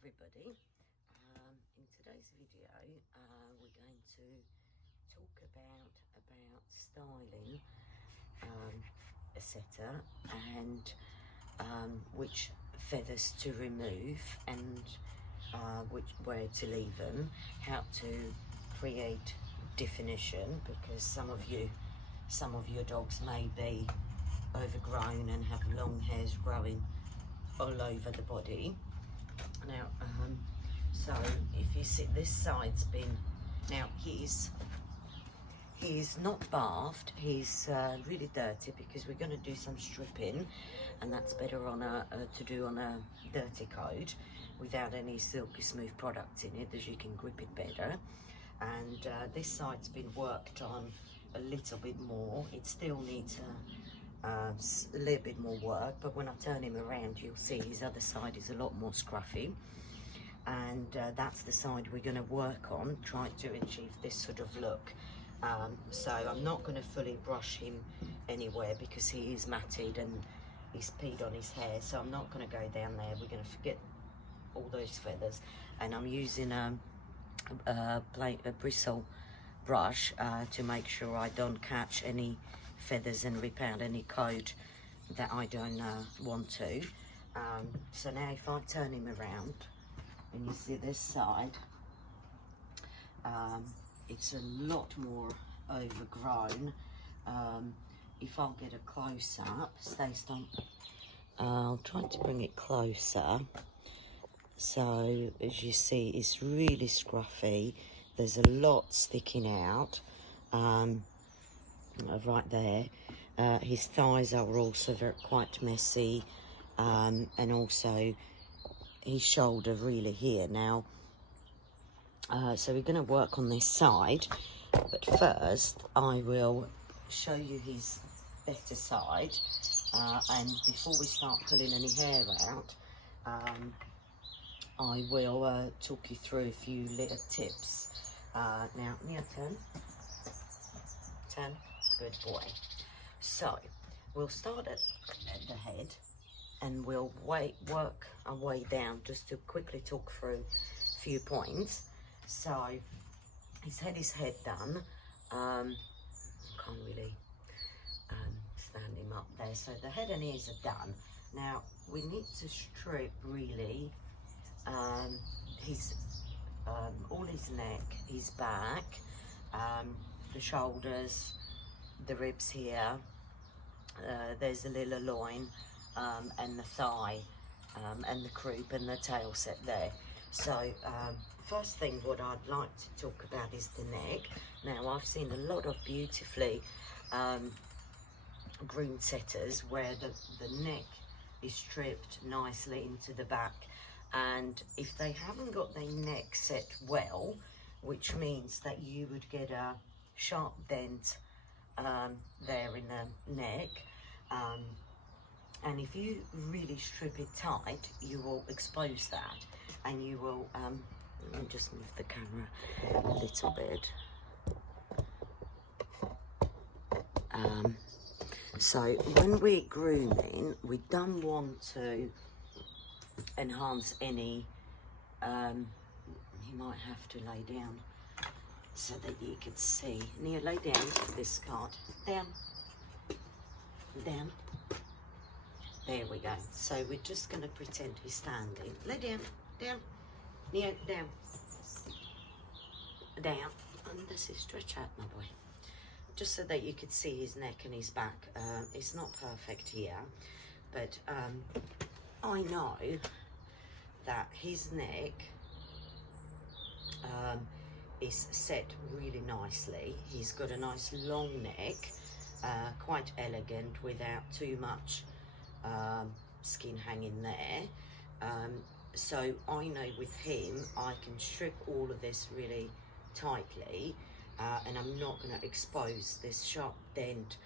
everybody. In today's video we're going to talk about styling a setter and which feathers to remove and where to leave them, how to create definition, because some of your dogs may be overgrown and have long hairs growing all over the body. Now so if you see, this side's been, now he's not bathed, he's really dirty, because we're going to do some stripping, and that's better on to do on a dirty coat without any silky smooth products in it, as you can grip it better. And this side's been worked on a little bit more. It still needs a little bit more work, but when I turn him around you'll see his other side is a lot more scruffy, and that's the side we're going to work on, try to achieve this sort of look. So I'm not going to fully brush him anywhere because he is matted and he's peed on his hair, so I'm not going to go down there. We're going to forget all those feathers, and I'm using a bristle brush to make sure I don't catch any feathers and rip out any coat that I don't want to. So now if I turn him around and you see this side, it's a lot more overgrown. If I'll get a close up, stay stomp, I'll try to bring it closer. So as you see, it's really scruffy. There's a lot sticking out right there. His thighs are also quite messy, and also his shoulder really here. Now so we're going to work on this side, but first I will show you his better side, and before we start pulling any hair out, I will talk you through a few little tips. Now, Nia, turn, good boy. So we'll start at the head, and we'll work our way down, just to quickly talk through a few points. So his head is done. Can't really stand him up there. So the head and ears are done. Now we need to strip really his all his neck, his back, the shoulders, the ribs here. There's a little loin, and the thigh, and the croup and the tail set there. So first thing what I'd like to talk about is the neck. Now I've seen a lot of beautifully groomed setters where the neck is stripped nicely into the back, and if they haven't got their neck set well, which means that you would get a sharp dent there in the neck, and if you really strip it tight, you will expose that, and you will let me just move the camera a little bit. So when we're grooming, we don't want to enhance any. You might have to lay down so that you can see. Nia, lay down this card. Down. Down. There we go. So we're just going to pretend he's standing. Lay down. Down. Nia, down. Down. And this is stretch out, my boy. Just so that you could see his neck and his back. It's not perfect here, but I know that his neck is set really nicely. He's got a nice long neck, quite elegant, without too much skin hanging there. So I know with him I can strip all of this really tightly, and I'm not going to expose this sharp dent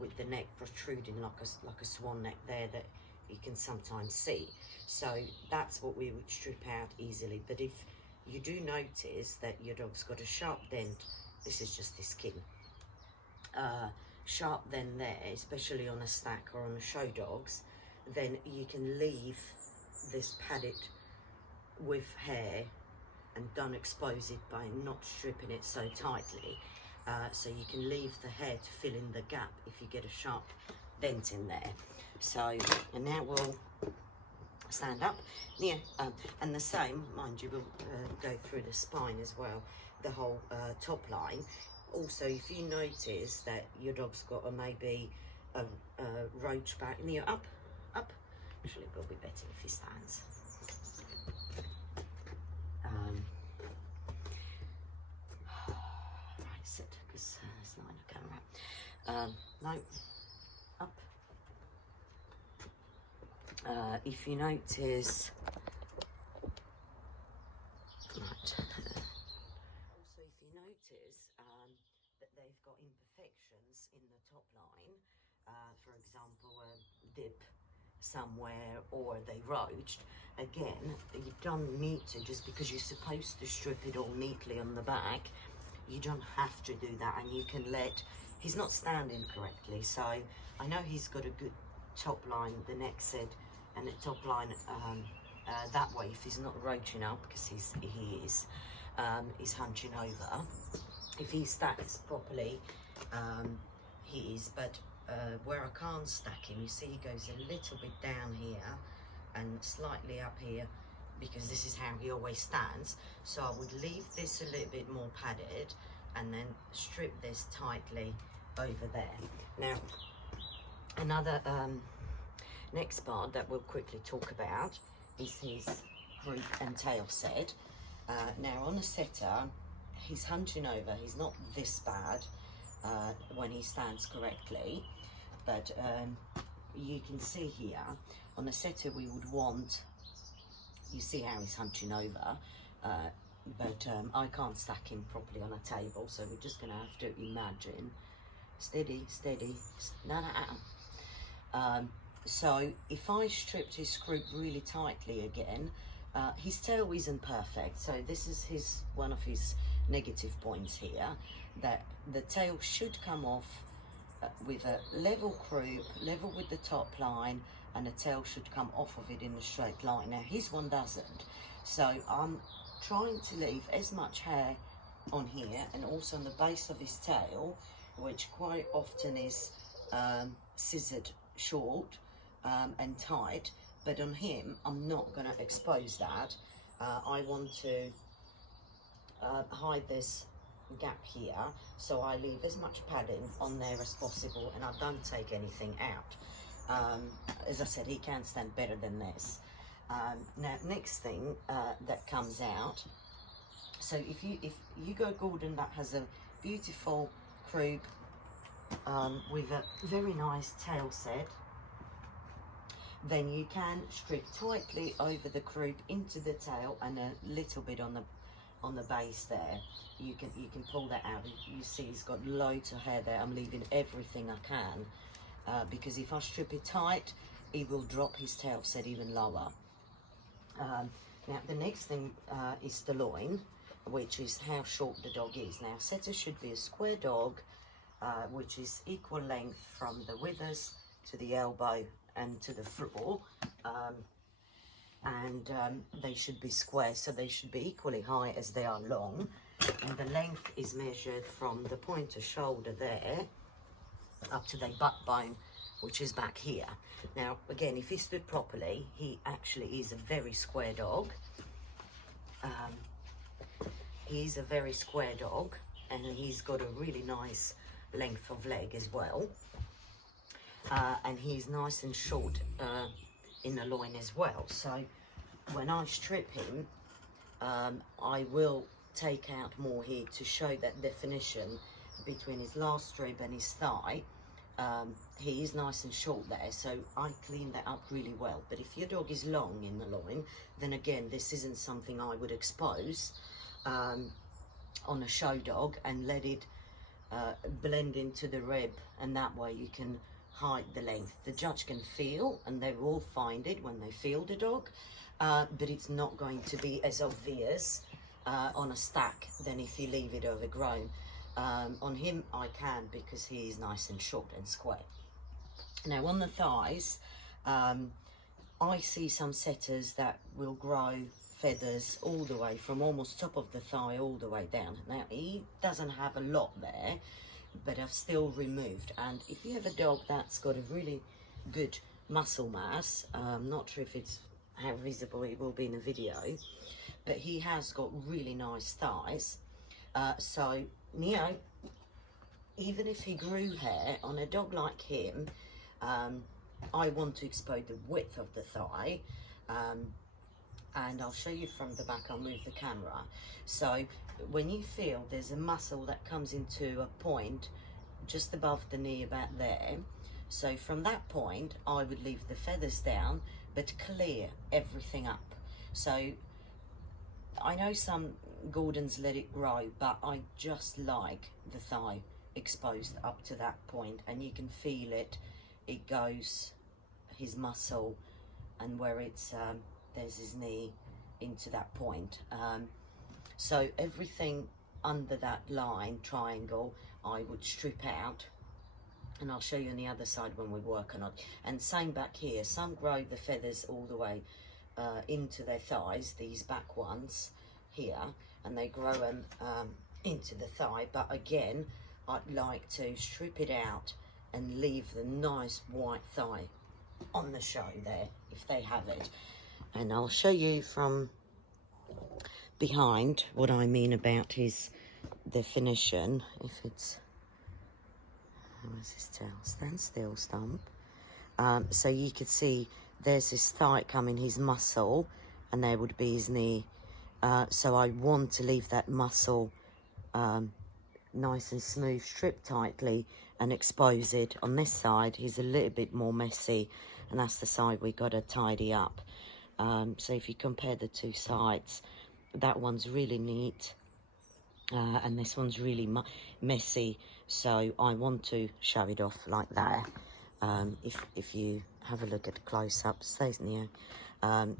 with the neck protruding like a swan neck there that you can sometimes see. So that's what we would strip out easily. But if you do notice that your dog's got a sharp dent, this is just his skin, sharp dent there, especially on a stack or on a show dogs, then you can leave this padded with hair, and don't expose it by not stripping it so tightly, so you can leave the hair to fill in the gap if you get a sharp dent in there. So, and now we'll stand up, yeah, and the same, mind you, we'll go through the spine as well, the whole top line. Also, if you notice that your dog's got maybe a roach back, near up, actually it will be better if he stands. Right, sit, because it's not in the camera. No, up. If you notice, right. Also, if you notice that they've got imperfections in the top line, for example, a dip somewhere or they roached, again, you don't need to, just because you're supposed to strip it all neatly on the back, you don't have to do that, and you can let, he's not standing correctly, so I know he's got a good top line, the neck said, and the top line that way, if he's not roaching up, because he's hunching over. If he stacks properly, he is, but where I can't stack him, you see he goes a little bit down here and slightly up here, because this is how he always stands. So I would leave this a little bit more padded and then strip this tightly over there. Now, another next part that we'll quickly talk about is his croup and tail set. Now on a setter, he's hunching over, he's not this bad when he stands correctly, but you can see here, on a setter we would want, you see how he's hunching over, but I can't stack him properly on a table, so we're just going to have to imagine, steady, no. So if I stripped his croup really tightly again, his tail isn't perfect, so this is one of his negative points here, that the tail should come off with a level croup, level with the top line, and the tail should come off of it in a straight line. Now his one doesn't, so I'm trying to leave as much hair on here and also on the base of his tail, which quite often is scissored short and tight, but on him I'm not going to expose that. I want to hide this gap here, so I leave as much padding on there as possible, and I don't take anything out. As I said, he can stand better than this. Now next thing that comes out, so if you go Gordon, that has a beautiful croup with a very nice tail set, then you can strip tightly over the croup into the tail and a little bit on the base there. You can pull that out. You see he's got loads of hair there. I'm leaving everything I can because if I strip it tight, he will drop his tail set even lower. Now the next thing is the loin, which is how short the dog is. Now setter should be a square dog, which is equal length from the withers to the elbow and to the floor, and they should be square, so they should be equally high as they are long, and the length is measured from the pointer shoulder there up to the butt bone, which is back here. Now again, if he stood properly, he actually is a very square dog. He's a very square dog, and he's got a really nice length of leg as well. And he's nice and short in the loin as well. So when I strip him, I will take out more here to show that definition between his last strip and his thigh. He is nice and short there, so I clean that up really well. But if your dog is long in the loin, then again, this isn't something I would expose on a show dog and let it blend into the rib, and that way you can hide the length. The judge can feel, and they will find it when they feel the dog, but it's not going to be as obvious on a stack than if you leave it overgrown. On him I can, because he is nice and short and square. Now on the thighs, I see some setters that will grow feathers all the way from almost top of the thigh all the way down. Now he doesn't have a lot there, but I've still removed. And if you have a dog that's got a really good muscle mass, I'm not sure if it's how visible it will be in the video, but he has got really nice thighs. So, you know, even if he grew hair on a dog like him, I want to expose the width of the thigh. And I'll show you from the back. I'll move the camera. So when you feel there's a muscle that comes into a point just above the knee, about there, so from that point I would leave the feathers down but clear everything up. So I know some Gordons let it grow, but I just like the thigh exposed up to that point, and you can feel it. It goes, his muscle, and where it's there's his knee into that point. So everything under that line triangle I would strip out, and I'll show you on the other side when we're working on it. And same back here, some grow the feathers all the way into their thighs, these back ones here, and they grow them into the thigh. But again, I'd like to strip it out and leave the nice white thigh on the show there if they have it. And I'll show you from behind what I mean about his definition. If it's, where's his tail? Stand still, Stump. So you could see there's his thigh coming, his muscle, and there would be his knee. So I want to leave that muscle nice and smooth, strip tightly, and expose it. On this side, he's a little bit more messy, and that's the side we got to tidy up. So if you compare the two sides, that one's really neat, and this one's really messy. So I want to show it off like that. If you have a look at the close-up, stays near.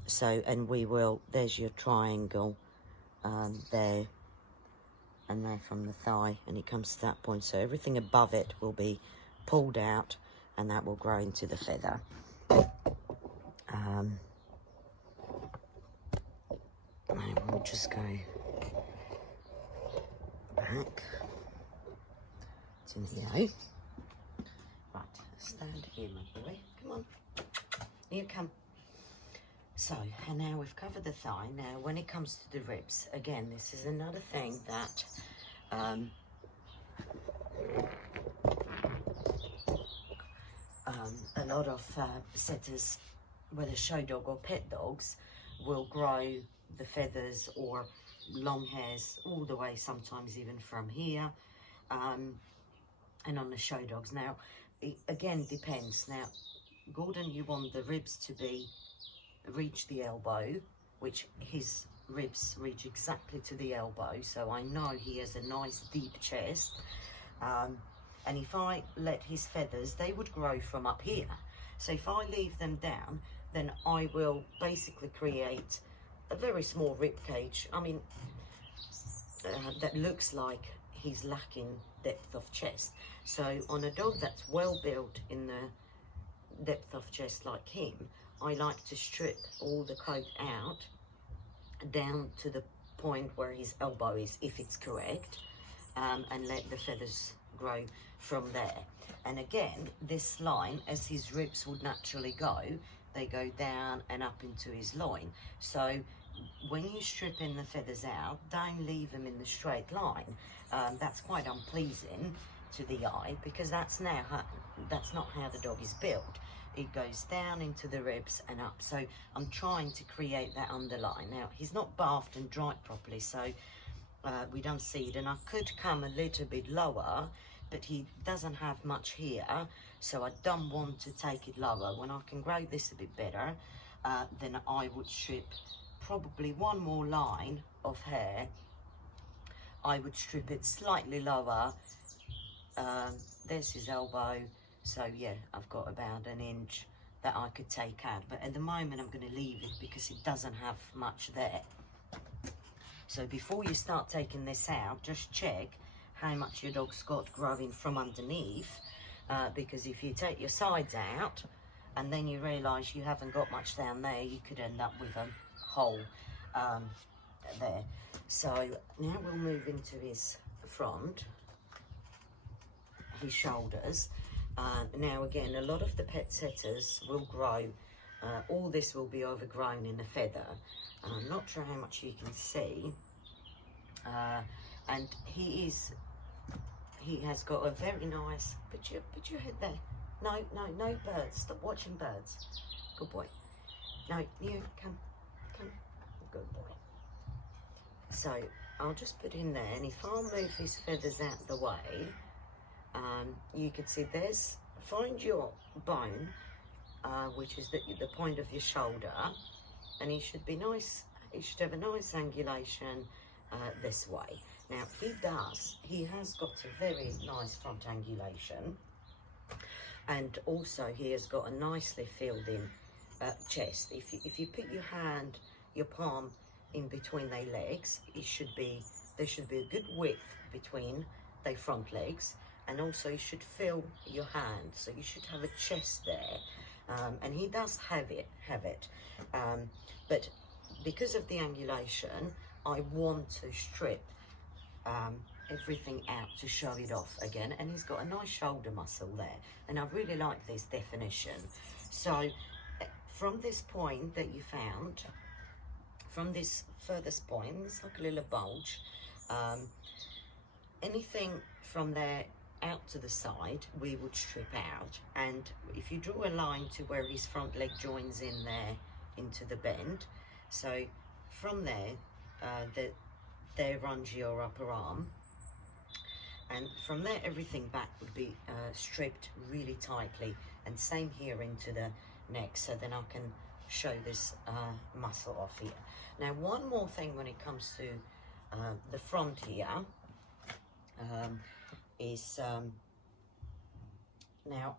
So, and we will, there's your triangle there, and there from the thigh, and it comes to that point. So everything above it will be pulled out, and that will grow into the feather. And we'll just go back to Neo. Right, stand here, my boy. Come on. Here, come. So, and now we've covered the thigh. Now, when it comes to the ribs, again, this is another thing that a lot of setters, whether show dog or pet dogs, will grow the feathers or long hairs all the way, sometimes even from here, and on the show dogs. Now, it again depends. Now, Gordon, you want the ribs to be reach the elbow, which his ribs reach exactly to the elbow, so I know he has a nice deep chest. And if I let his feathers, they would grow from up here. So if I leave them down, then I will basically create a very small rib cage. I mean, that looks like he's lacking depth of chest. So on a dog that's well built in the depth of chest like him, I like to strip all the coat out down to the point where his elbow is, if it's correct, and let the feathers grow from there. And again, this line, as his ribs would naturally go, they go down and up into his loin. So when you strip in the feathers out, don't leave them in the straight line. That's quite unpleasing to the eye, because that's not how the dog is built. It goes down into the ribs and up. So I'm trying to create that underline. Now, he's not bathed and dried properly, so we don't see it. And I could come a little bit lower, but he doesn't have much here, so I don't want to take it lower. When I can grow this a bit better, then I would strip probably one more line of hair. I would strip it slightly lower. There's his elbow. So yeah, I've got about an inch that I could take out. But at the moment, I'm going to leave it because it doesn't have much there. So before you start taking this out, just check how much your dog's got growing from underneath. Because if you take your sides out and then you realise you haven't got much down there, you could end up with a hole. there. So now we'll move into his front, his shoulders. Now again, a lot of the pet setters will grow, all this will be overgrown in a feather. I'm not sure how much you can see, and he has got a very nice, put your head there. No birds, stop watching birds. Good boy. No, you, come, good boy. So I'll just put him there, and if I move his feathers out the way, you can see there's, find your bone, which is the point of your shoulder, and he should be nice, he should have a nice angulation this way. Now he has got a very nice front angulation, and also he has got a nicely filled in chest. If you put your palm in between their legs, there should be a good width between their front legs, and also you should feel your hand, so you should have a chest there, and he does have it, but because of the angulation, I want to strip everything out to show it off again, and he's got a nice shoulder muscle there, and I really like this definition. So from this point that you found, from this furthest point, it's like a little bulge, anything from there out to the side we would strip out, and if you draw a line to where his front leg joins in there into the bend, so from there there runs your upper arm, and from there everything back would be stripped really tightly, and same here into the neck, so then I can show this muscle off here. Now one more thing when it comes to the front here, is now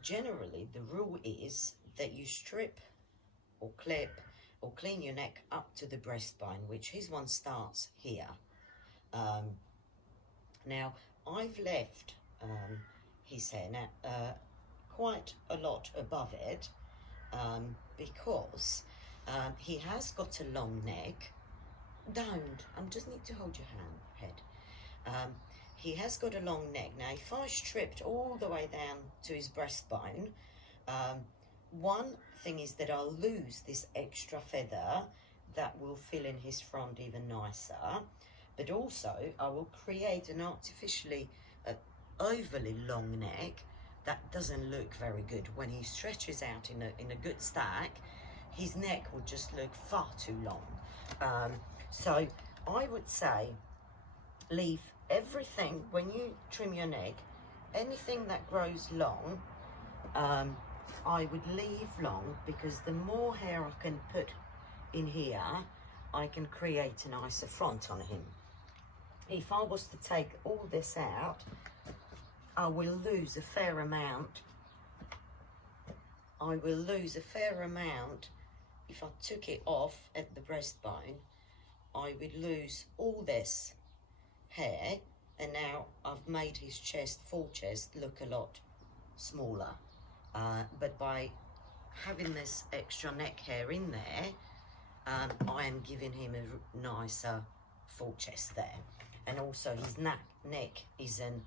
generally the rule is that you strip or clip or clean your neck up to the breastbone, which his one starts here. Now I've left his hair now quite a lot above it, because he has got a long neck. Don't, I just need to hold your head. He has got a long neck. Now if I stripped all the way down to his breastbone, one thing is that I'll lose this extra feather that will fill in his front even nicer, but also I will create an artificially overly long neck that doesn't look very good. When he stretches out in a good stack, his neck would just look far too long. So I would say leave everything, when you trim your neck, anything that grows long, I would leave long, because the more hair I can put in here, I can create a nicer front on him. If I was to take all this out, I will lose a fair amount. I will lose a fair amount if I took it off at the breastbone. I would lose all this hair, and now I've made his chest, full chest, look a lot smaller. But by having this extra neck hair in there, I am giving him a nicer full chest there. And also his neck isn't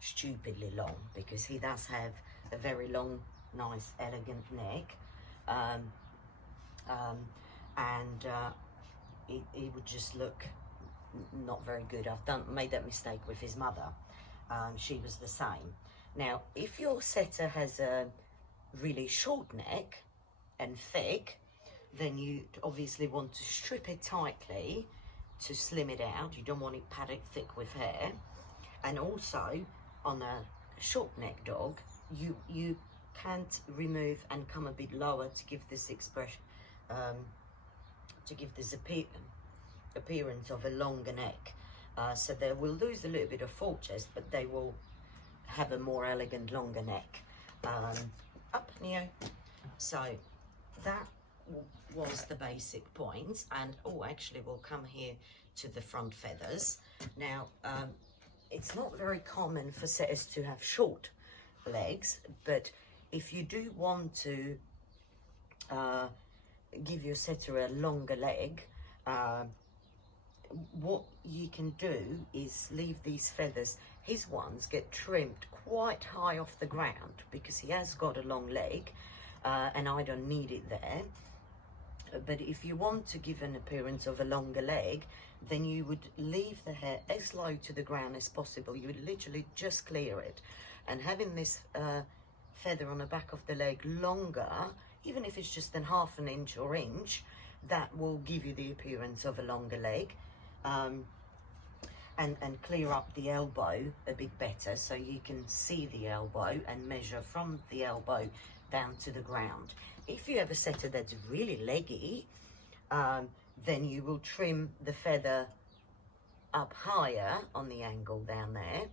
stupidly long, because he does have a very long, nice, elegant neck. It would just look not very good. I've made that mistake with his mother. She was the same. Now, if your setter has a really short neck and thick, then you obviously want to strip it tightly to slim it out. You don't want it padded thick with hair. And also, on a short neck dog, you can't remove and come a bit lower to give this expression, to give this appearance of a longer neck. So they will lose a little bit of full chest, but they will have a more elegant, longer neck. Up, Neo. So that was the basic points, and actually we'll come here to the front feathers. Now it's not very common for setters to have short legs, but if you do want to give your setter a longer leg, what you can do is leave these feathers. His ones get trimmed quite high off the ground because he has got a long leg, and I don't need it there. But if you want to give an appearance of a longer leg, then you would leave the hair as low to the ground as possible. You would literally just clear it. And having this feather on the back of the leg longer, even if it's just an half an inch or inch, that will give you the appearance of a longer leg. And clear up the elbow a bit better, so you can see the elbow and measure from the elbow down to the ground. If you have a setter that's really leggy, then you will trim the feather up higher on the angle down there,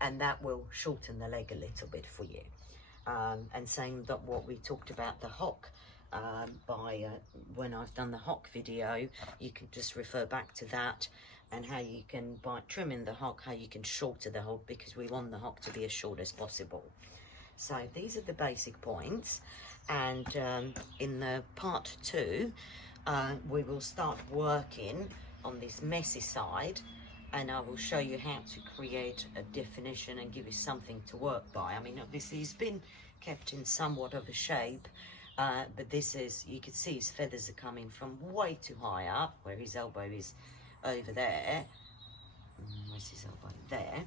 and that will shorten the leg a little bit for you. And same that what we talked about the hock, when I've done the hock video, you can just refer back to that, and how you can, by trimming the hock, how you can shorten the hock, because we want the hock to be as short as possible. So these are the basic points, and in the part 2 we will start working on this messy side, and I will show you how to create a definition and give you something to work by. I mean, obviously he's been kept in somewhat of a shape, but this is, you can see his feathers are coming from way too high up, where his elbow is over there. Where's his elbow? There.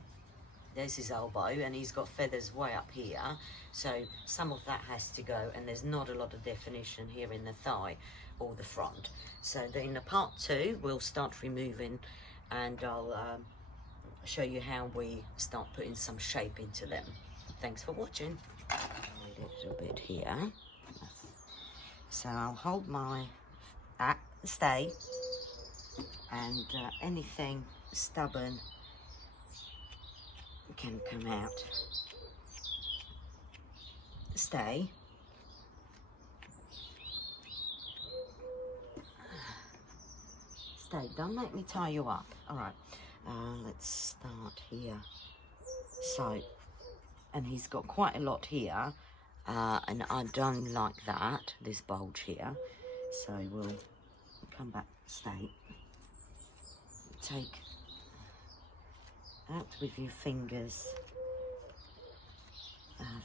There's his elbow, and he's got feathers way up here, so some of that has to go, and there's not a lot of definition here in the thigh or the front. So in the part 2 we'll start removing, and I'll show you how we start putting some shape into them. Thanks for watching. A little bit here, so I'll hold my stay, and anything stubborn can come out. Stay. Stay, don't make me tie you up. All right, let's start here. So, and he's got quite a lot here, and I don't like that, this bulge here, so we'll come back. Stay. Take out with your fingers.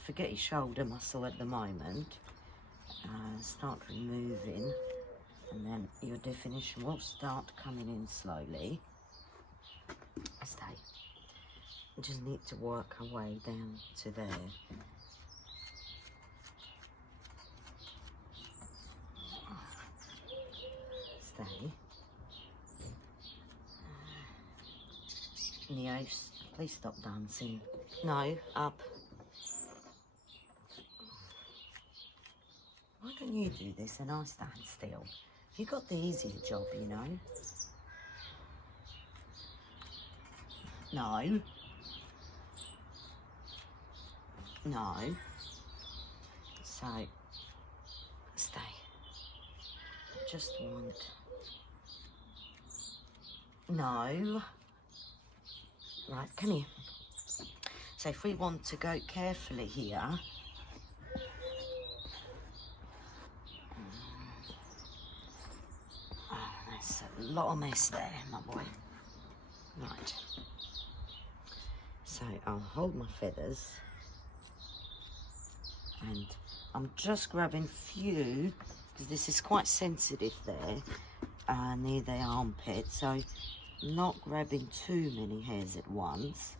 Forget your shoulder muscle at the moment. Start removing, and then your definition will start coming in slowly. Stay. We just need to work our way down to there. Stay. Neo, please stop dancing. No, up. Why don't you do this and I stand still? You got the easier job, you know. No. No. So, stay. Just want. No. Right, come here. So if we want to go carefully here, there's a lot of mess there, my boy. Right. So I'll hold my feathers, and I'm just grabbing few, because this is quite sensitive there, near the armpit, so I'm not grabbing too many hairs at once,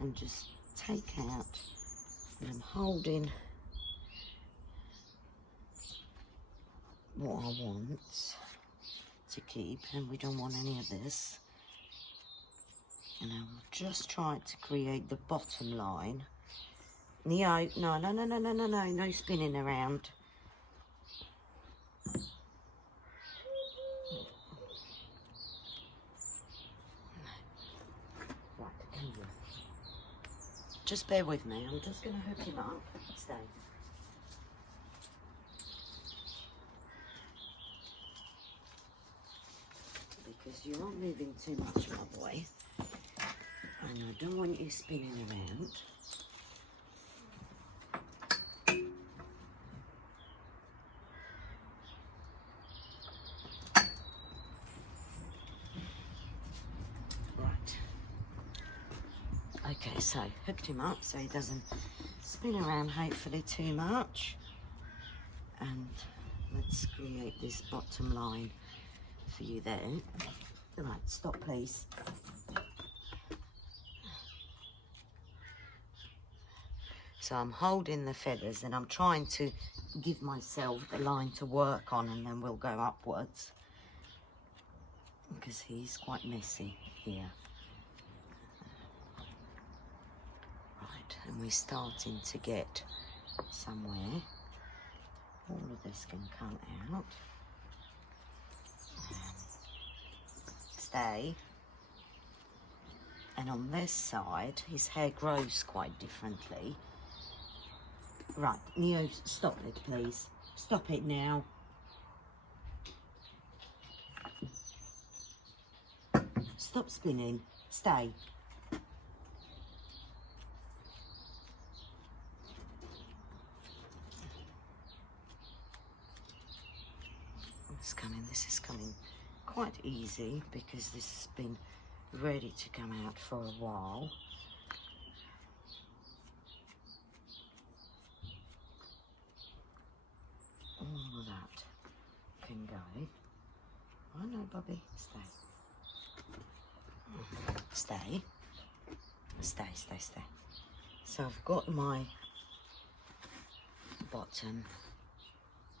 and just take out, and I'm holding what I want to keep, and we don't want any of this. And I will just try to create the bottom line. Neo, no spinning around. Right, come here. Just bear with me, I'm just going to hook him up. Stay. Because you are moving too much, my boy. And I don't want you spinning around. Okay, so hooked him up so he doesn't spin around hopefully too much. And let's create this bottom line for you there. Right, stop please. So I'm holding the feathers and I'm trying to give myself the line to work on, and then we'll go upwards because he's quite messy here. Right, and we're starting to get somewhere. All of this can come out. Stay. And on this side, his hair grows quite differently. Right, Neo, stop it, please. Stop it now. Stop spinning. Stay. This is coming quite easy because this has been ready to come out for a while. All of that can go. Oh no, Bobby, stay. Stay. Stay, stay, stay. So I've got my bottom,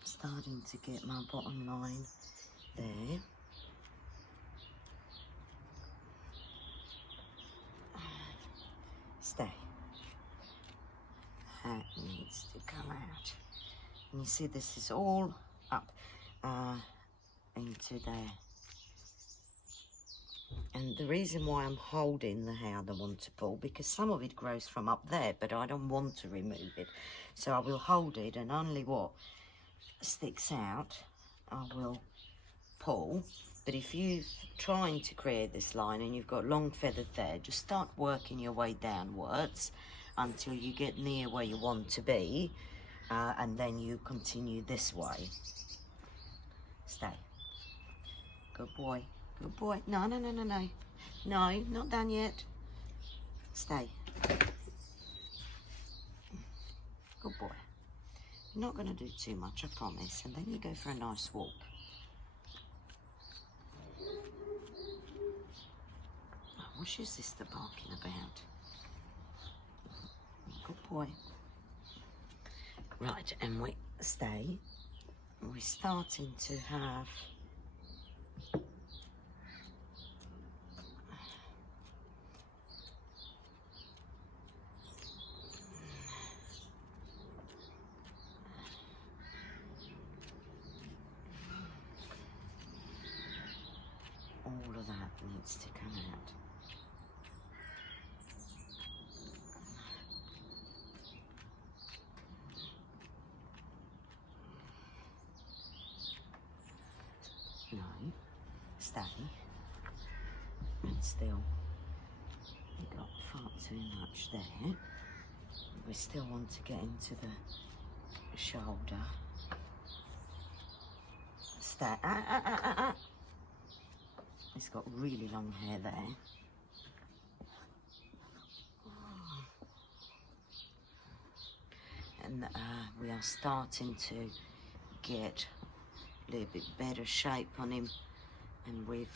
starting to get my bottom line there. Stay. That needs to come out. And you see this is all up into there. And the reason why I'm holding the hair I want to pull, because some of it grows from up there, but I don't want to remove it. So I will hold it, and only what sticks out I will pull. But if you're trying to create this line and you've got long feathered there, just start working your way downwards until you get near where you want to be, and then you continue this way. Stay. Good boy. Good boy. No, no, no, no, no. No, not done yet. Stay. Good boy. You're not going to do too much, I promise. And then you go for a nice walk. Oh, what's your sister barking about? Good boy. Right, and we stay. We're starting to have all of that needs to come out. No, stay. And still, we've got far too much there. We still want to get into the shoulder. Stay. It's got really long hair there. And we are starting to get a little bit better shape on him, and we've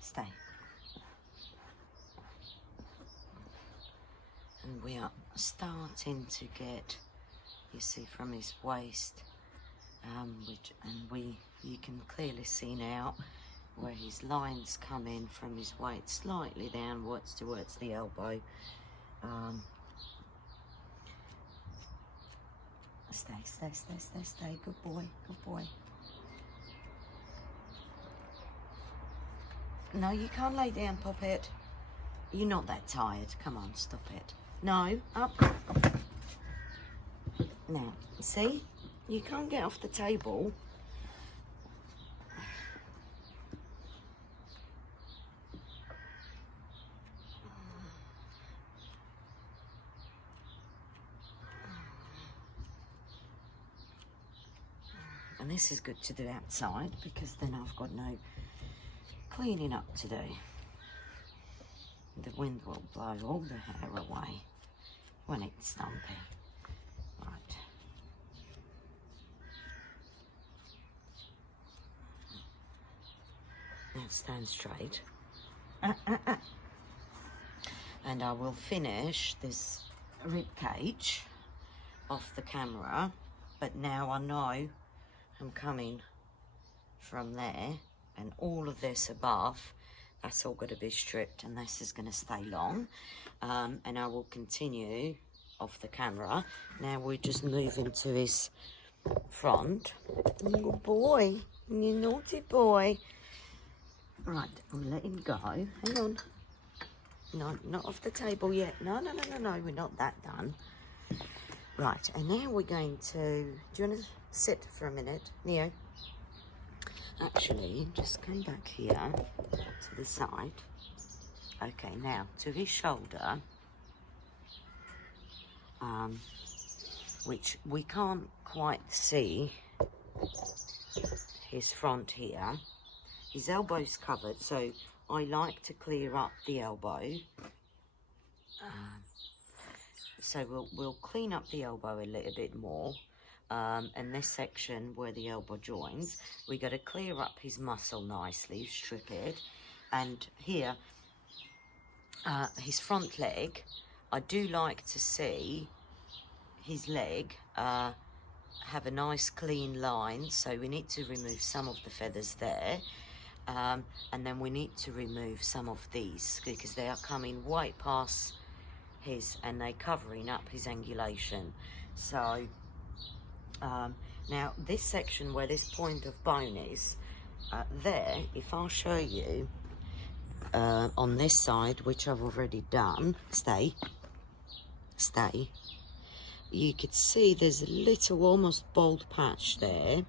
stay. And we are starting to get, you see, from his waist, you can clearly see now where his lines come in from his waist slightly downwards towards the elbow. Stay, stay, stay, stay, stay. Good boy, good boy. No, you can't lay down, Poppet. You're not that tired. Come on, stop it. No, up. Now, see? You can't get off the table. And this is good to do outside because then I've got no cleaning up to do. The wind will blow all the hair away when it's stumpy. Right. Now stand straight. And I will finish this rib cage off the camera, but now I know I'm coming from there, and all of this above, that's all going to be stripped, and this is going to stay long. And I will continue off the camera. Now we're just moving to his front. Good boy, you naughty boy. Right, I'll let him go. Hang on. No, not off the table yet. No, we're not that done. Right, and now we're going to... Do you want to sit for a minute, Neo? Actually, just come back here to the side. Okay, now to his shoulder, which we can't quite see his front here. His elbow's covered, so I like to clear up the elbow. So we'll clean up the elbow a little bit more. And this section where the elbow joins, we got to clear up his muscle nicely, strip it. And here, his front leg, I do like to see his leg have a nice clean line. So we need to remove some of the feathers there. And then we need to remove some of these because they are coming way past his, and they're covering up his angulation. So now this section where this point of bone is, there, if I'll show you on this side, which I've already done, stay, you could see there's a little almost bald patch there.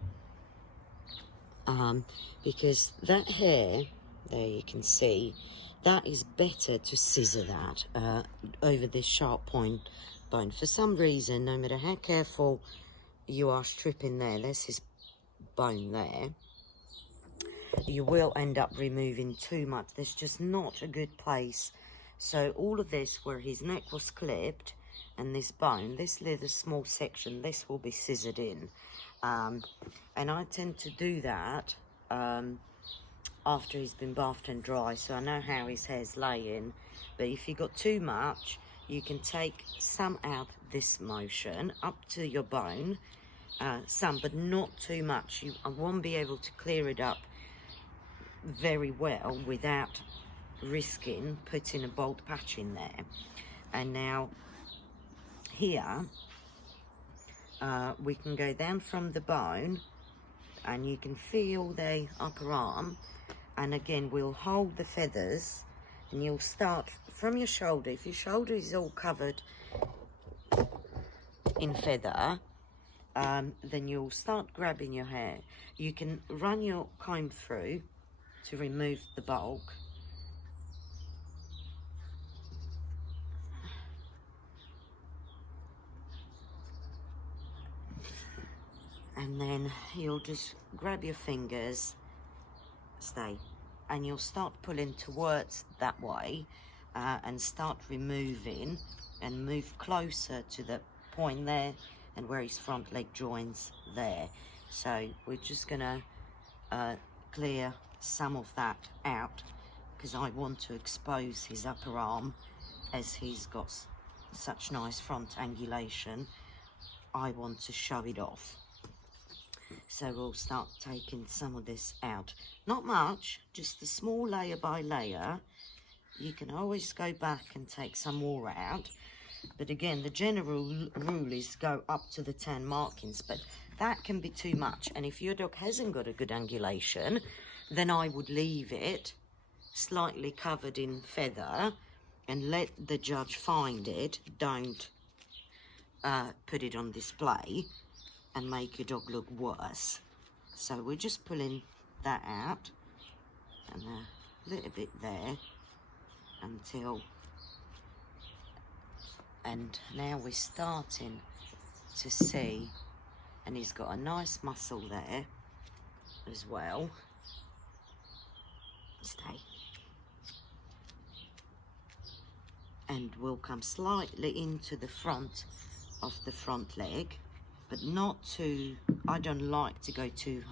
Because that hair, there you can see, that is better to scissor that over this sharp point bone. For some reason, no matter how careful you are stripping there, there's his bone there, you will end up removing too much. There's just not a good place. So all of this where his neck was clipped and this bone, this little small section, this will be scissored in. And I tend to do that after he's been bathed and dry, so I know how his hair's laying. But if you got too much, you can take some out this motion up to your bone, some, but not too much. I won't be able to clear it up very well without risking putting a bald patch in there. And now here, we can go down from the bone and you can feel the upper arm, and again we'll hold the feathers and you'll start from your shoulder. If your shoulder is all covered in feather, then you'll start grabbing your hair. You can run your comb through to remove the bulk. And then you'll just grab your fingers, stay, and you'll start pulling towards that way and start removing and move closer to the point there and where his front leg joins there. So we're just gonna clear some of that out because I want to expose his upper arm as he's got such nice front angulation. I want to show it off. So we'll start taking some of this out. Not much, just a small layer by layer. You can always go back and take some more out. But again, the general rule is go up to the 10 markings, but that can be too much. And if your dog hasn't got a good angulation, then I would leave it slightly covered in feather and let the judge find it. Don't put it on display. and make your dog look worse. So we're just pulling that out, and a little bit there until, and now we're starting to see, and he's got a nice muscle there as well. Stay. And we'll come slightly into the front of the front leg, but not too, I don't like to go too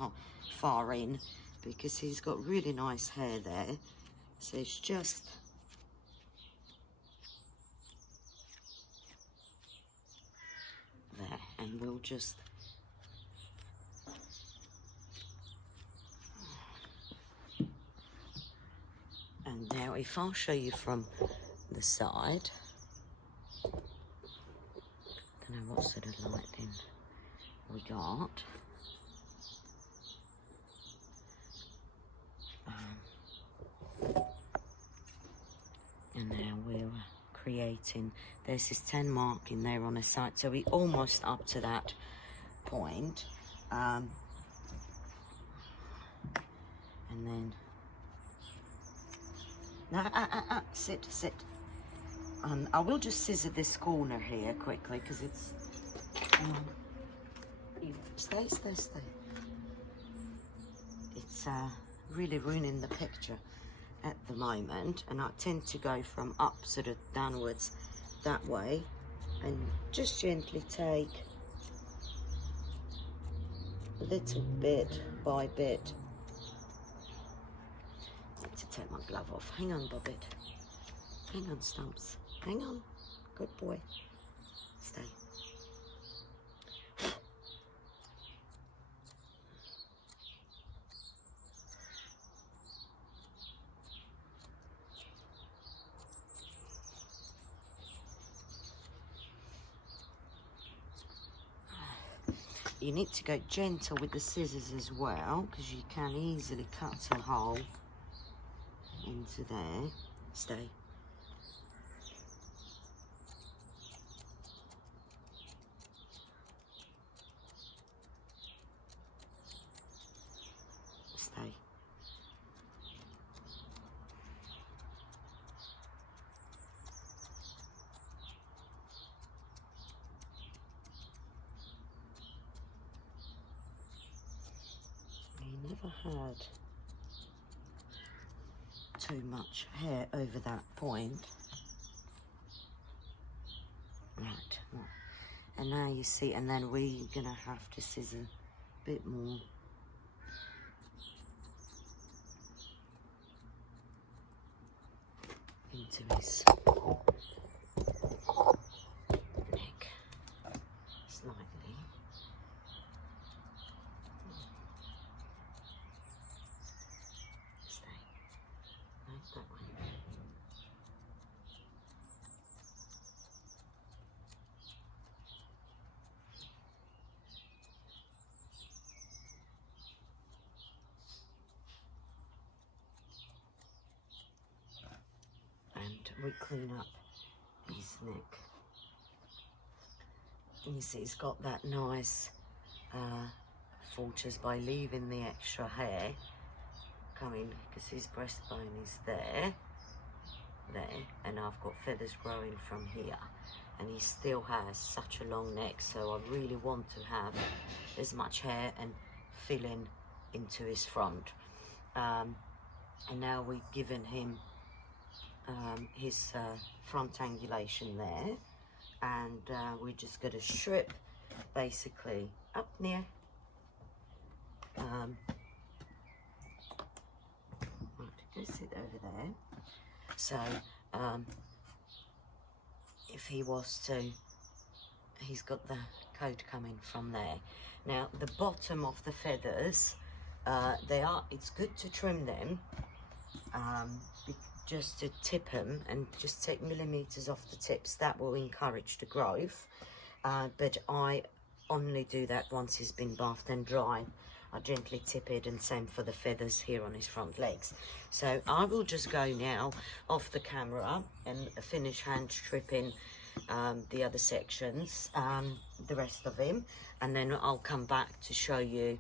far in, because he's got really nice hair there. So it's just there, and we'll just and now if I'll show you from the side, I don't know what sort of lighting we got. And now we're creating, there's this 10 marking there on the side, so we're almost up to that point. And then, no, sit. I will just scissor this corner here quickly, because it's, stay. It's really ruining the picture at the moment, and I tend to go from up sort of downwards that way, and just gently take little bit by bit. I need to take my glove off. Hang on, Bobbit. Hang on, Stumps. Hang on. Good boy. Stay. You need to go gentle with the scissors as well, because you can easily cut a hole into there. Stay. Stay. Never had too much hair over that point. Right, and now you see, and then we're gonna have to scissor a bit more. Into his neck slightly. That way. And we clean up his neck. And you see he's got that nice features by leaving the extra hair coming, because his breastbone is there, and I've got feathers growing from here, and he still has such a long neck, so I really want to have as much hair and filling into his front. And now we've given him his front angulation there, and we're just going to strip basically up near right, go sit over there. So if he was to, he's got the coat coming from there. Now the bottom of the feathers, it's good to trim them, just to tip them, and just take millimeters off the tips. That will encourage the growth, but I only do that once he's been bathed and dry. I gently tip it, and same for the feathers here on his front legs. So I will just go now off the camera and finish hand stripping the other sections, the rest of him, and then I'll come back to show you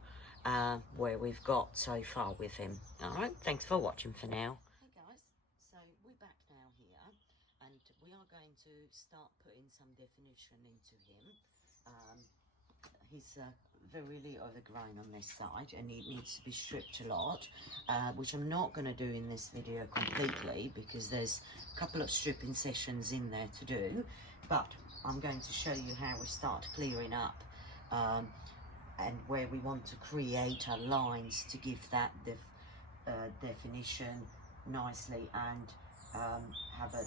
where we've got so far with him. All right, thanks for watching for now. Hey guys, so we're back now here, and we are going to start putting some definition into him. He's really overgrown on this side, and he needs to be stripped a lot, which I'm not going to do in this video completely because there's a couple of stripping sessions in there to do, but I'm going to show you how we start clearing up and where we want to create our lines to give that definition nicely, and have a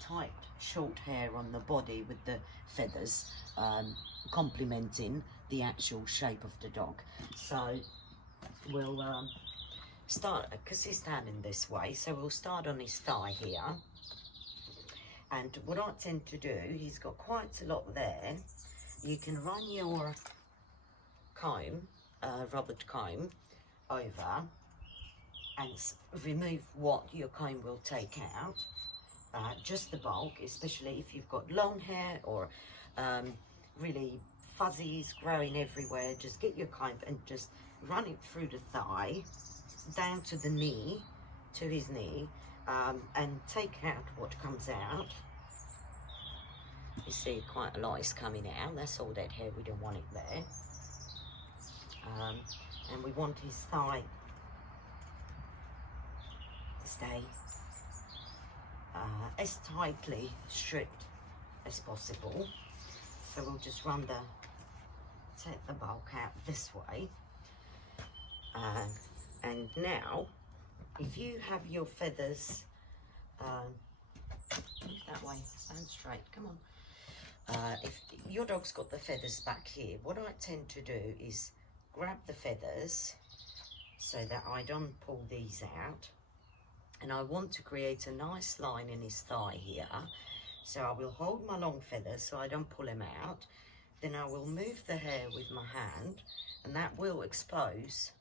tight short hair on the body with the feathers complementing the actual shape of the dog. So we'll start, because he's standing this way, so we'll start on his thigh here. And what I tend to do, he's got quite a lot there. You can run your comb, rubbered comb, over and remove what your comb will take out, just the bulk, especially if you've got long hair or really fuzzies growing everywhere. Just get your comb and just run it through the thigh down to the knee, to his knee, and take out what comes out. You see quite a lot is coming out. That's all that hair, we don't want it there. And we want his thigh to stay as tightly stripped as possible. So we'll just take the bulk out this way. And now, if you have your feathers, that way, stand straight, come on. If your dog's got the feathers back here, what I tend to do is grab the feathers so that I don't pull these out. And I want to create a nice line in his thigh here. So I will hold my long feathers so I don't pull him out. Then I will move the hair with my hand, and that will expose.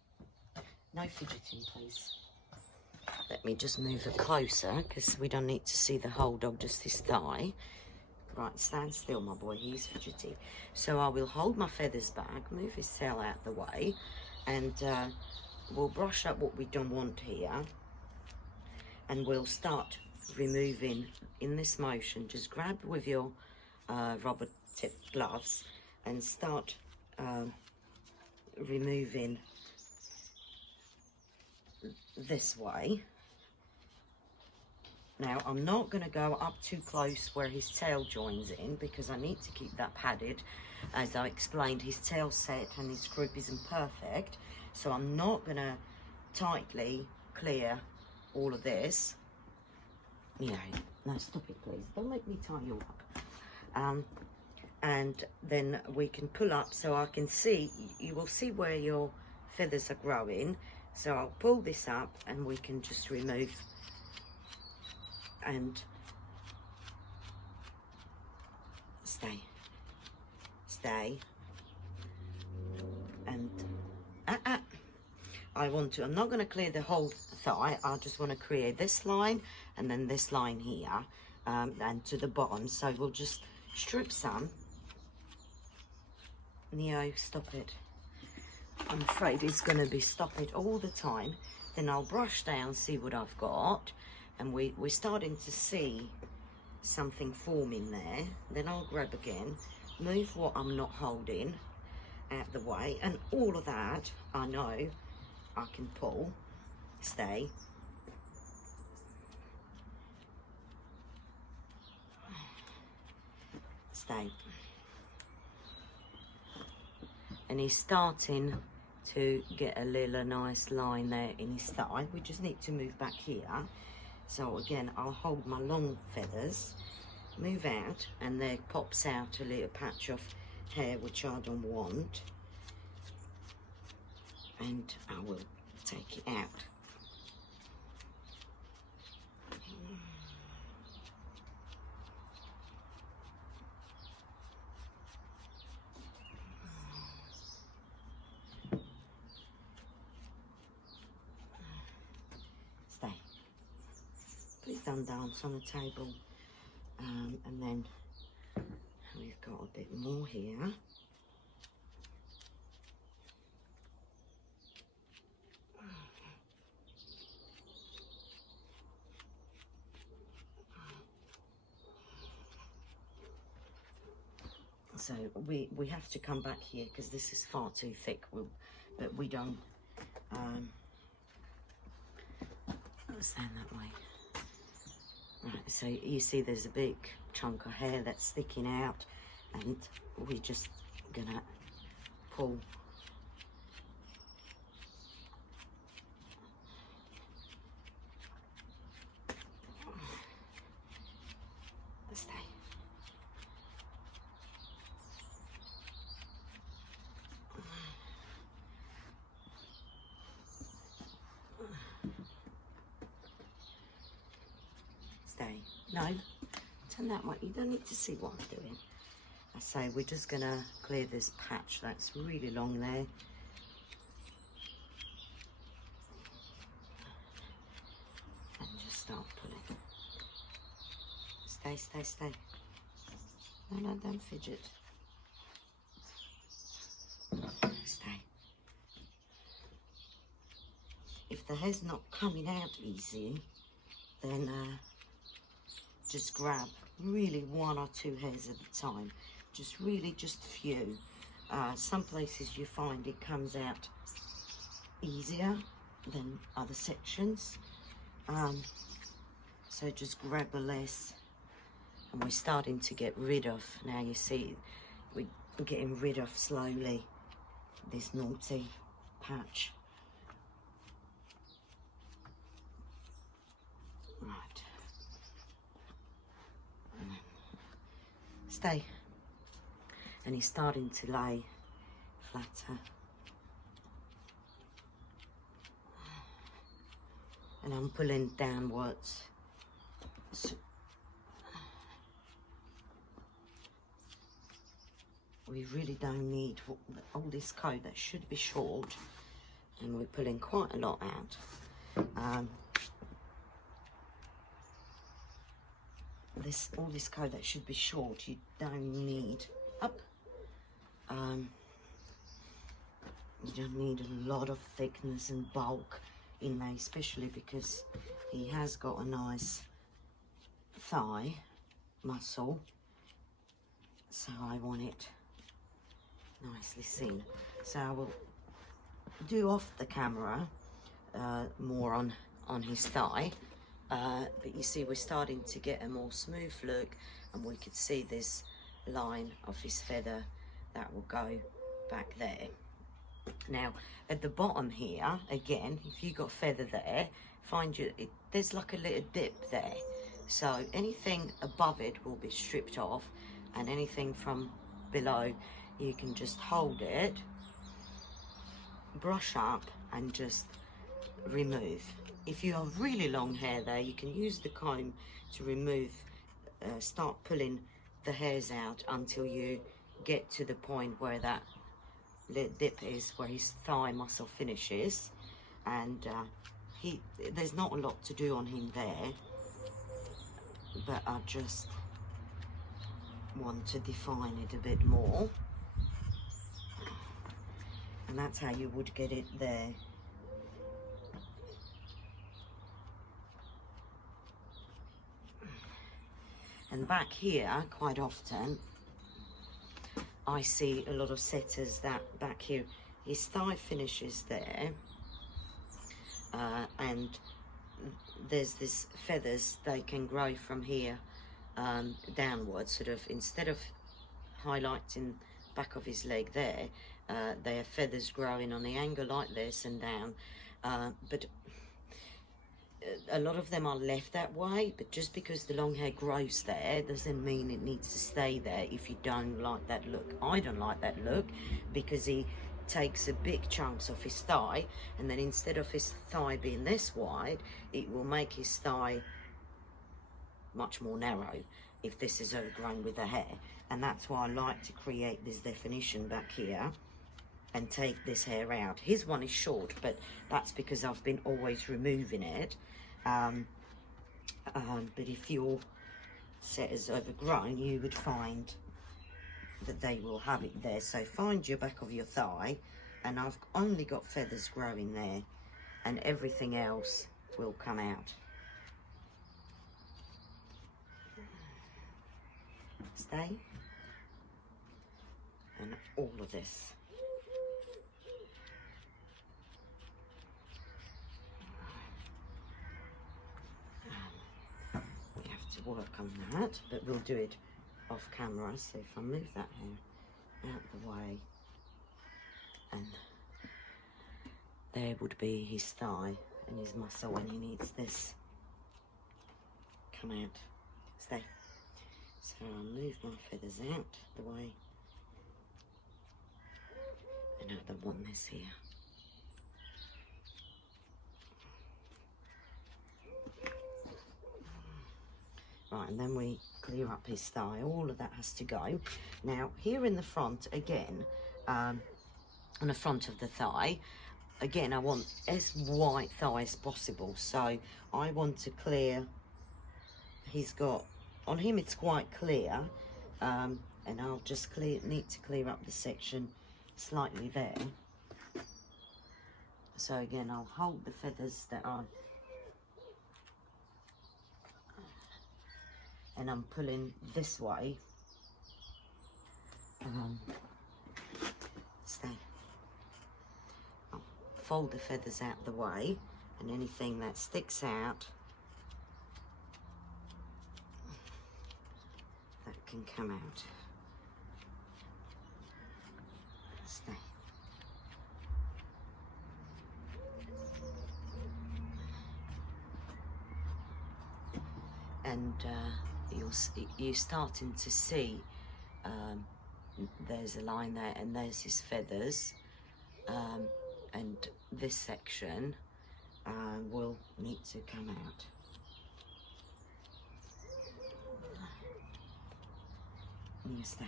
No fidgeting, please. Let me just move it closer because we don't need to see the whole dog, just his thigh. Right, stand still, my boy, he's fidgety. So I will hold my feathers back, move his tail out the way, and we'll brush up what we don't want here. And we'll start removing in this motion. Just grab with your rubber tip gloves and start removing this way. Now I'm not going to go up too close where his tail joins in because I need to keep that padded. As I explained, his tail set and his croup isn't perfect, so I'm not going to tightly clear all of this. Yeah, no, stop it please, don't make me tie you up. And then we can pull up so I can see, you will see where your feathers are growing. So I'll pull this up and we can just remove and stay and I'm not going to clear the whole thigh. I just want to create this line and then this line here, and to the bottom. So we'll just strip some. Neo, stop it. I'm afraid it's going to be stop it all the time. Then I'll brush down, see what I've got, and we're starting to see something forming there. Then I'll grab again, move what I'm not holding out the way, and all of that I know I can pull. Stay. And he's starting to get a little nice line there in his thigh. We just need to move back here. So again, I'll hold my long feathers, move out, and there pops out a little patch of hair which I don't want, and I will take it out. Stay. Please don't dance on the table, and then got a bit more here. So we have to come back here because this is far too thick, but we don't stand that way. Right, so you see there's a big chunk of hair that's sticking out, and we're just gonna pull. Stay. Stay. No, turn that way. You don't need to see what I'm doing. I say we're just gonna clear this patch that's really long there. And just start pulling. Stay, stay, stay. No, don't fidget. Stay. If the hair's not coming out easy, then just grab really 1 or 2 hairs at a time. Just really just few. Some places you find it comes out easier than other sections. So just grab a less. And we're starting to get rid of, now you see, we're getting rid of slowly this naughty patch. Right. Stay. And he's starting to lay flatter. And I'm pulling downwards. So we really don't need all this coat that should be short, and we're pulling quite a lot out. All this coat that should be short, you don't need up. You don't need a lot of thickness and bulk in there, especially because he has got a nice thigh muscle, so I want it nicely seen. So I will do off the camera more on his thigh, but you see we're starting to get a more smooth look, and we could see this line of his feather that will go back there. Now at the bottom here, again, if you got feather there, there's like a little dip there, so anything above it will be stripped off, and anything from below you can just hold it, brush up, and just remove. If you have really long hair there, you can use the comb to remove, start pulling the hairs out until you get to the point where that little dip is, where his thigh muscle finishes. And there's not a lot to do on him there, but I just want to define it a bit more. And that's how you would get it there. And back here, quite often, I see a lot of setters that back here, his thigh finishes there, and there's this feathers, they can grow from here downwards, sort of, instead of highlighting back of his leg there, they have feathers growing on the angle like this and down, but a lot of them are left that way. But just because the long hair grows there doesn't mean it needs to stay there if you don't like that look. I don't like that look because he takes a big chunks of his thigh, and then instead of his thigh being this wide, it will make his thigh much more narrow if this is overgrown with the hair. And that's why I like to create this definition back here and take this hair out. His one is short, but that's because I've been always removing it. But if your set is overgrown, you would find that they will have it there. So find your back of your thigh, and I've only got feathers growing there, and everything else will come out. Stay. And all of this. We have to work on that, but we'll do it off camera. So if I move that hair out the way, and there would be his thigh and his muscle when he needs this. Come out. Stay. So I'll move my feathers out the way. And I don't want this here. Right, and then we clear up his thigh. All of that has to go. Now, here in the front, again, on the front of the thigh, again, I want as white thigh as possible. So I want to clear, he's got, on him it's quite clear, and I'll just need to clear up the section slightly there. So again, I'll hold the feathers that are, and I'm pulling this way. Stay. I'll fold the feathers out the way, and anything that sticks out, that can come out. Stay. And you're starting to see there's a line there, and there's his feathers, and this section will need to come out. And you stay.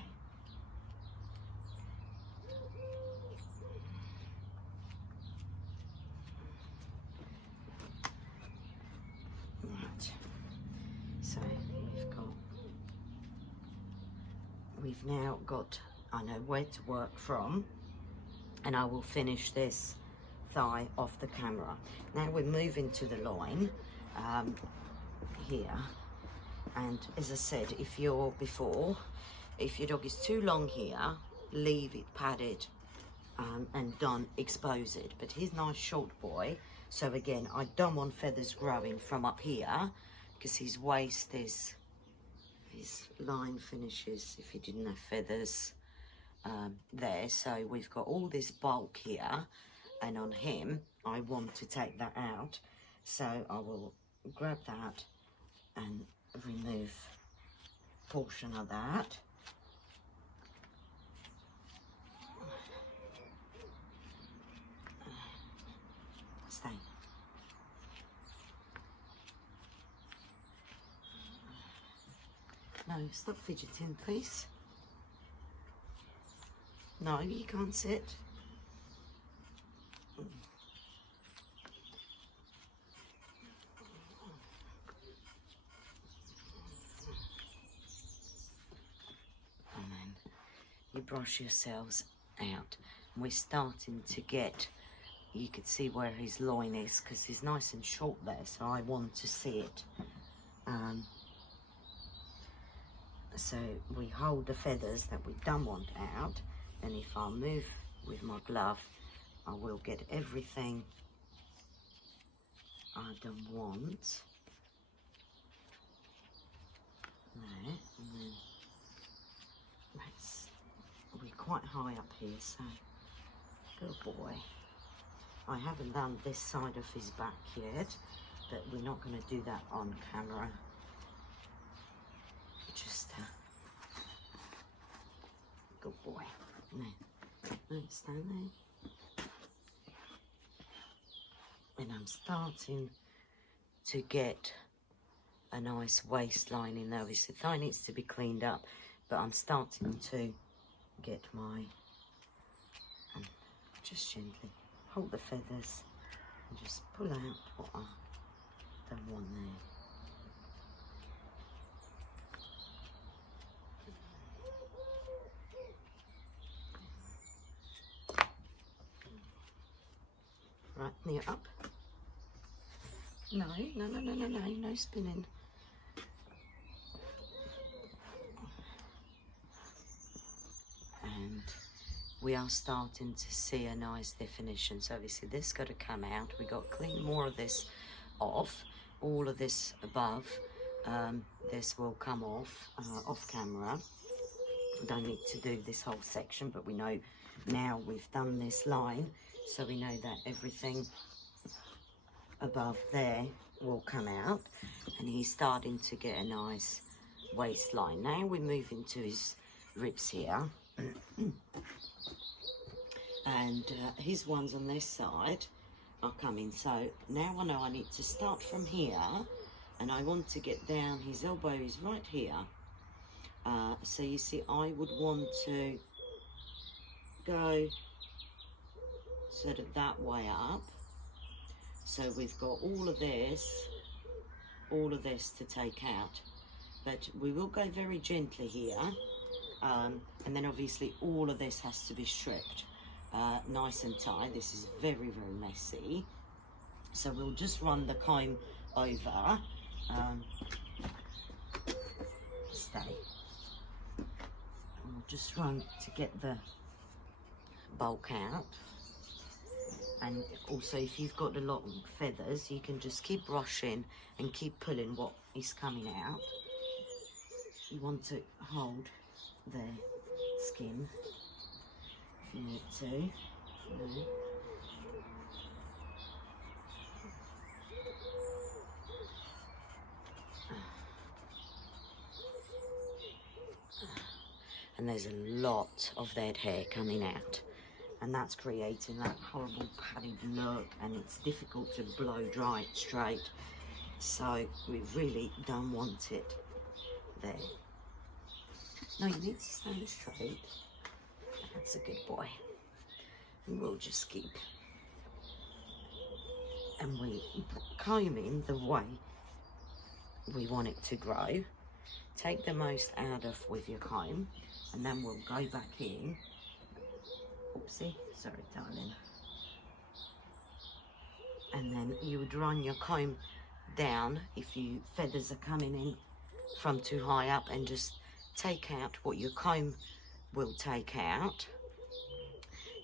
Right. So we've now got, I know where to work from, and I will finish this thigh off the camera. Now we're moving to the loin here, and as I said, if your dog is too long here, leave it padded and don't expose it. But he's a nice short boy, so again, I don't want feathers growing from up here, because his waist is, his line finishes if he didn't have feathers there. So we've got all this bulk here, and on him I want to take that out, so I will grab that and remove a portion of that. Stay. No, stop fidgeting, please. No, you can't sit. And then you brush yourselves out. We're starting to get, you could see where his loin is, because he's nice and short there, so I want to see it. So we hold the feathers that we don't want out, and if I move with my glove, I will get everything I don't want there. And then we're quite high up here, so good boy. I haven't done this side of his back yet, but we're not going to do that on camera. Just good boy. No, stand there. And I'm starting to get a nice waistline in there. Obviously, the thigh needs to be cleaned up, but I'm starting to get my, just gently hold the feathers and just pull out what I don't want there. Right, near up. No, no, no, no, no, no, no spinning. And we are starting to see a nice definition. So obviously this got to come out. We got to clean more of this off. All of this above, this will come off camera. We don't need to do this whole section, but we know now we've done this line, so we know that everything above there will come out, and he's starting to get a nice waistline. Now we move into his ribs here, and his ones on this side are coming. So now I know I need to start from here, and I want to get down. His elbow is right here. So you see, I would want to go sort of that way up. So we've got all of this to take out, but we will go very gently here, and then obviously all of this has to be stripped nice and tight. This is very, very messy, so we'll just run the comb over. Stay. And we'll just run to get the bulk out. And also, if you've got a lot of feathers, you can just keep brushing and keep pulling what is coming out. You want to hold the skin if you need to. And there's a lot of dead hair coming out, and that's creating that horrible padded look, and it's difficult to blow dry it straight, so we really don't want it there. No, you need to stand straight. That's a good boy. And we'll just keep, and we comb in the way we want it to grow. Take the most out of with your comb, and then we'll go back in. Oopsie, sorry darling. And then you would run your comb down if your feathers are coming in from too high up, and just take out what your comb will take out.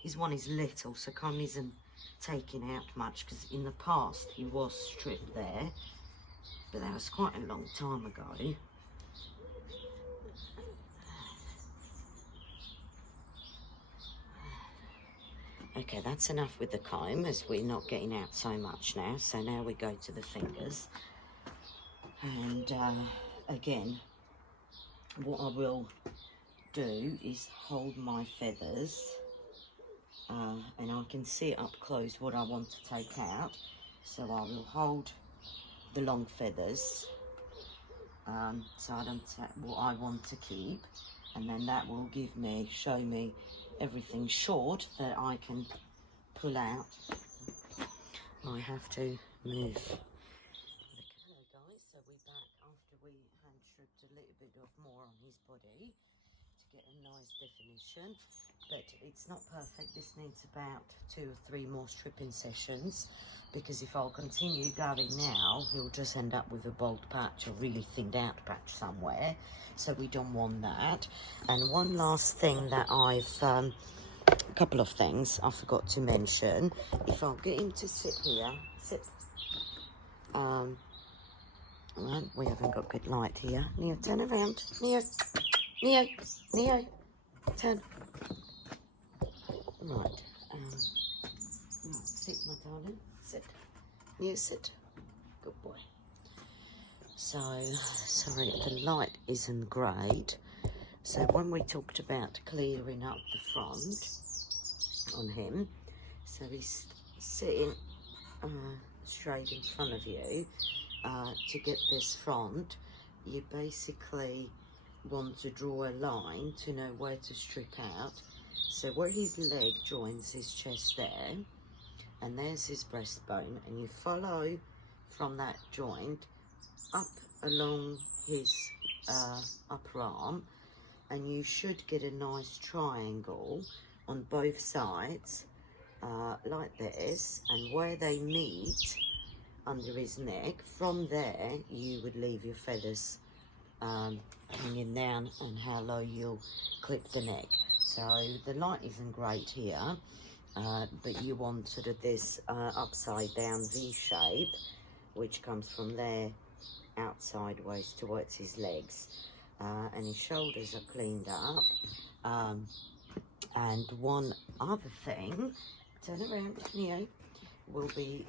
His one is little, so comb isn't taking out much, because in the past he was stripped there, but that was quite a long time ago. Okay, that's enough with the comb, as we're not getting out so much now. So now we go to the fingers. And again, what I will do is hold my feathers, and I can see up close what I want to take out. So I will hold the long feathers, so I don't take what I want to keep, and then that will show me everything short that I can pull out. I have to move. Hello guys, so we're back after we hand stripped a little bit of more on his body to get a nice definition, but it's not perfect. This needs about 2 or 3 more stripping sessions, because if I'll continue going now, he'll just end up with a bald patch, a really thinned out patch somewhere, so we don't want that. And one last thing that a couple of things I forgot to mention. If I'll get him to sit here, right, we haven't got good light here. Neo, turn around. Neo, turn. Right, sit, my darling, sit. Neo, sit. Good boy. So, sorry, the light isn't great. So when we talked about clearing up the front on him, so he's sitting straight in front of you. To get this front, you basically want to draw a line to know where to strip out. So where his leg joins his chest there, and there's his breastbone, and you follow from that joint up along his upper arm, and you should get a nice triangle on both sides like this, and where they meet under his neck, from there you would leave your feathers hanging down on how low you'll clip the neck. So the light isn't great here, but you want sort of this upside down V shape, which comes from there out sideways towards his legs, and his shoulders are cleaned up. And one other thing, turn around, Neo, will be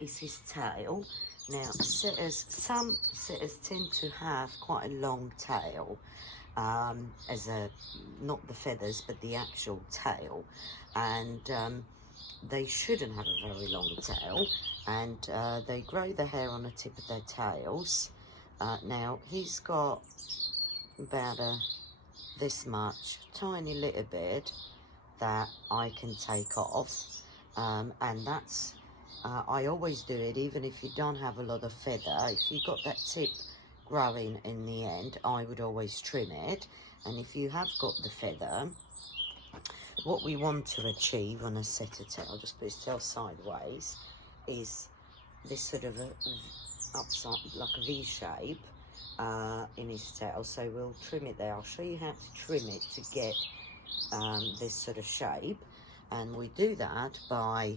is his tail. Now, some setters tend to have quite a long tail, not the feathers, but the actual tail, and they shouldn't have a very long tail, and they grow the hair on the tip of their tails. Now, he's got about this much, tiny little bit that I can take off, and that's I always do it even if you don't have a lot of feather. If you got that tip growing in the end, I would always trim it. And if you have got the feather, what we want to achieve on a setter tail, just put his tail sideways, is this sort of a upside, like a V shape in his tail. So we'll trim it there. I'll show you how to trim it to get this sort of shape, and we do that by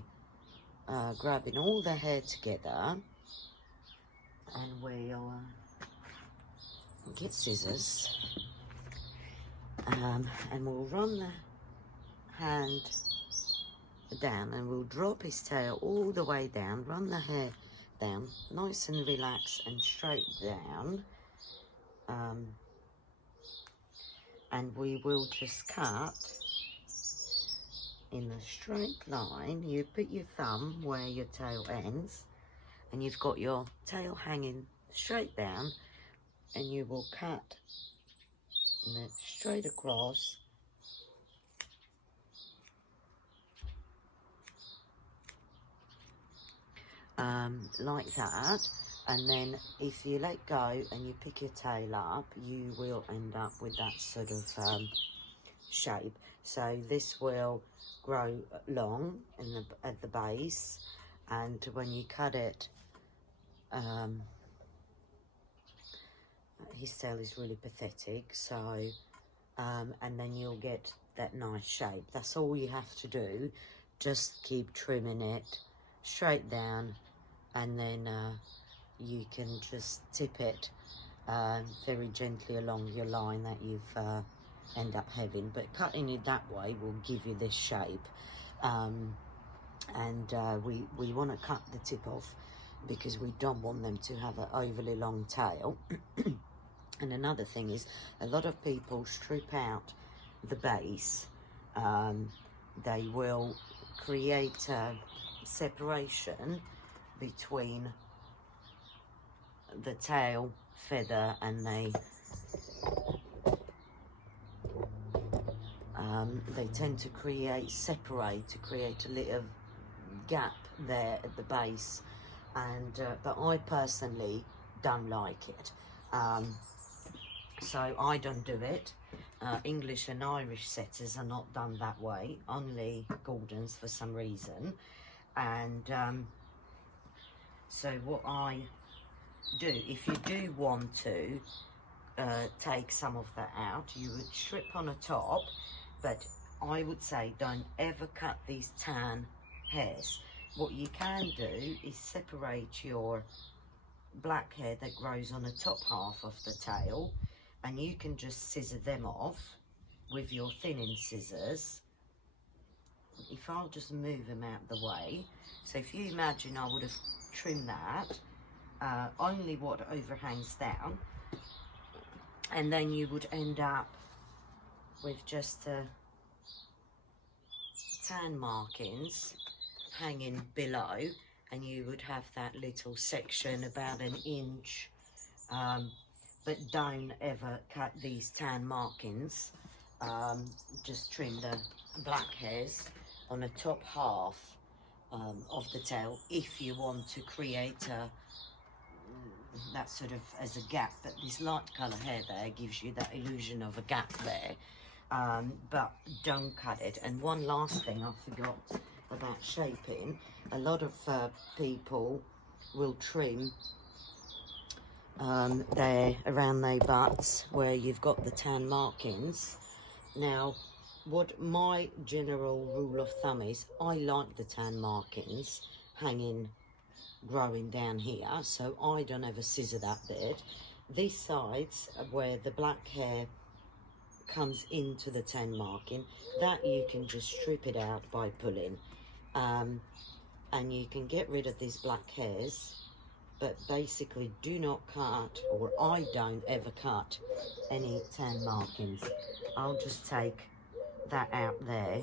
grabbing all the hair together, and we'll get scissors, and we'll run the hand down, and we'll drop his tail all the way down, run the hair down nice and relaxed and straight down, and we will just cut in a straight line. You put your thumb where your tail ends, and you've got your tail hanging straight down, and you will cut straight across, like that. And then if you let go and you pick your tail up, you will end up with that sort of shape. So this will grow long at the base, and when you cut it, his tail is really pathetic. So and then you'll get that nice shape. That's all you have to do. Just keep trimming it straight down, and then you can just tip it very gently along your line that you've end up having. But cutting it that way will give you this shape, and we want to cut the tip off because we don't want them to have an overly long tail. And another thing is, a lot of people strip out the base. They will create a separation between the tail feather, and they tend to separate to create a little gap there at the base, and but I personally don't like it, so I don't do it. English and Irish setters are not done that way, only Gordons for some reason. And so what I do, if you do want to take some of that out, you would strip on the top, but I would say don't ever cut these tan hairs. What you can do is separate your black hair that grows on the top half of the tail, and you can just scissor them off with your thinning scissors. If I'll just move them out the way. So if you imagine I would have trimmed that, only what overhangs down, and then you would end up with just tan markings hanging below, and you would have that little section about an inch. But don't ever cut these tan markings. Just trim the black hairs on the top half of the tail if you want to create that sort of as a gap. But this light colour hair there gives you that illusion of a gap there, but don't cut it. And one last thing I forgot about shaping. A lot of people will trim there around their butts where you've got the tan markings. Now, what my general rule of thumb is, I like the tan markings hanging, growing down here, so I don't ever scissor that bit. These sides where the black hair comes into the tan marking, that you can just strip it out by pulling, and you can get rid of these black hairs. But basically, do not cut, or I don't ever cut any tan markings. I'll just take that out there,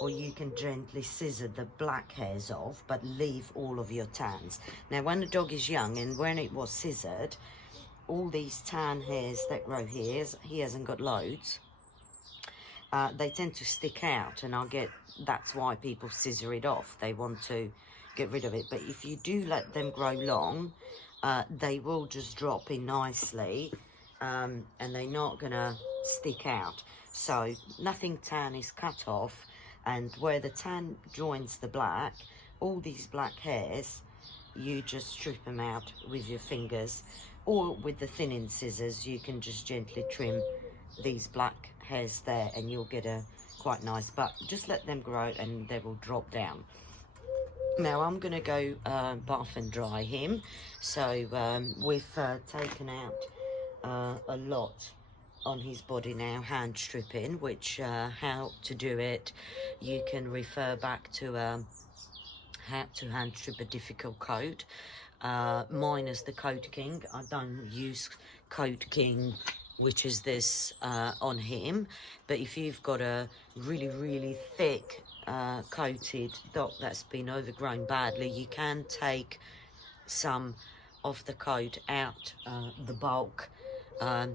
or you can gently scissor the black hairs off, but leave all of your tans. Now, when the dog is young and when it was scissored, all these tan hairs that grow here, he hasn't got loads, they tend to stick out, and that's why people scissor it off. They want to get rid of it. But if you do let them grow long, they will just drop in nicely, and they're not gonna stick out. So nothing tan is cut off, and where the tan joins the black, all these black hairs, you just strip them out with your fingers, or with the thinning scissors. You can just gently trim these black hairs there, and you'll get a quite nice, but just let them grow and they will drop down. Now I'm gonna go bath and dry him. So we've taken out a lot on his body now, hand stripping, which how to do it, you can refer back to how to hand strip a difficult coat. Mine is the Coat King. I don't use Coat King, which is this on him, but if you've got a really thick coated dog that's been overgrown badly, you can take some of the coat out, the bulk,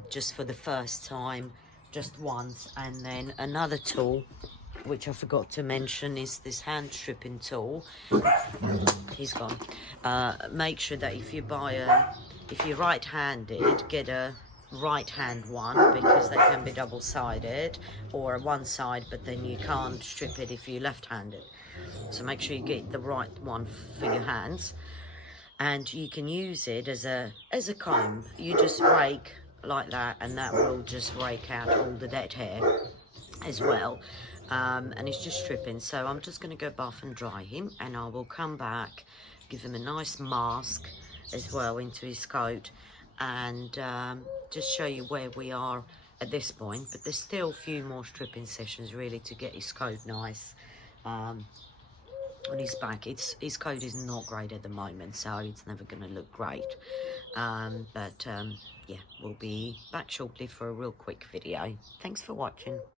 just for the first time, just once. And then another tool which I forgot to mention is this hand stripping tool. He's gone. Make sure that if you're right-handed, get a right hand one, because they can be double-sided, or one side, but then you can't strip it if you're left-handed. So make sure you get the right one for your hands, and you can use it as a comb. You just rake like that, and that will just rake out all the dead hair as well. And it's just stripping. So I'm just going to go bath and dry him, and I will come back, give him a nice mask as well into his coat, and just show you where we are at this point. But there's still a few more stripping sessions really to get his coat nice on his back. His coat is not great at the moment, so it's never going to look great. Yeah, we'll be back shortly for a real quick video. Thanks for watching.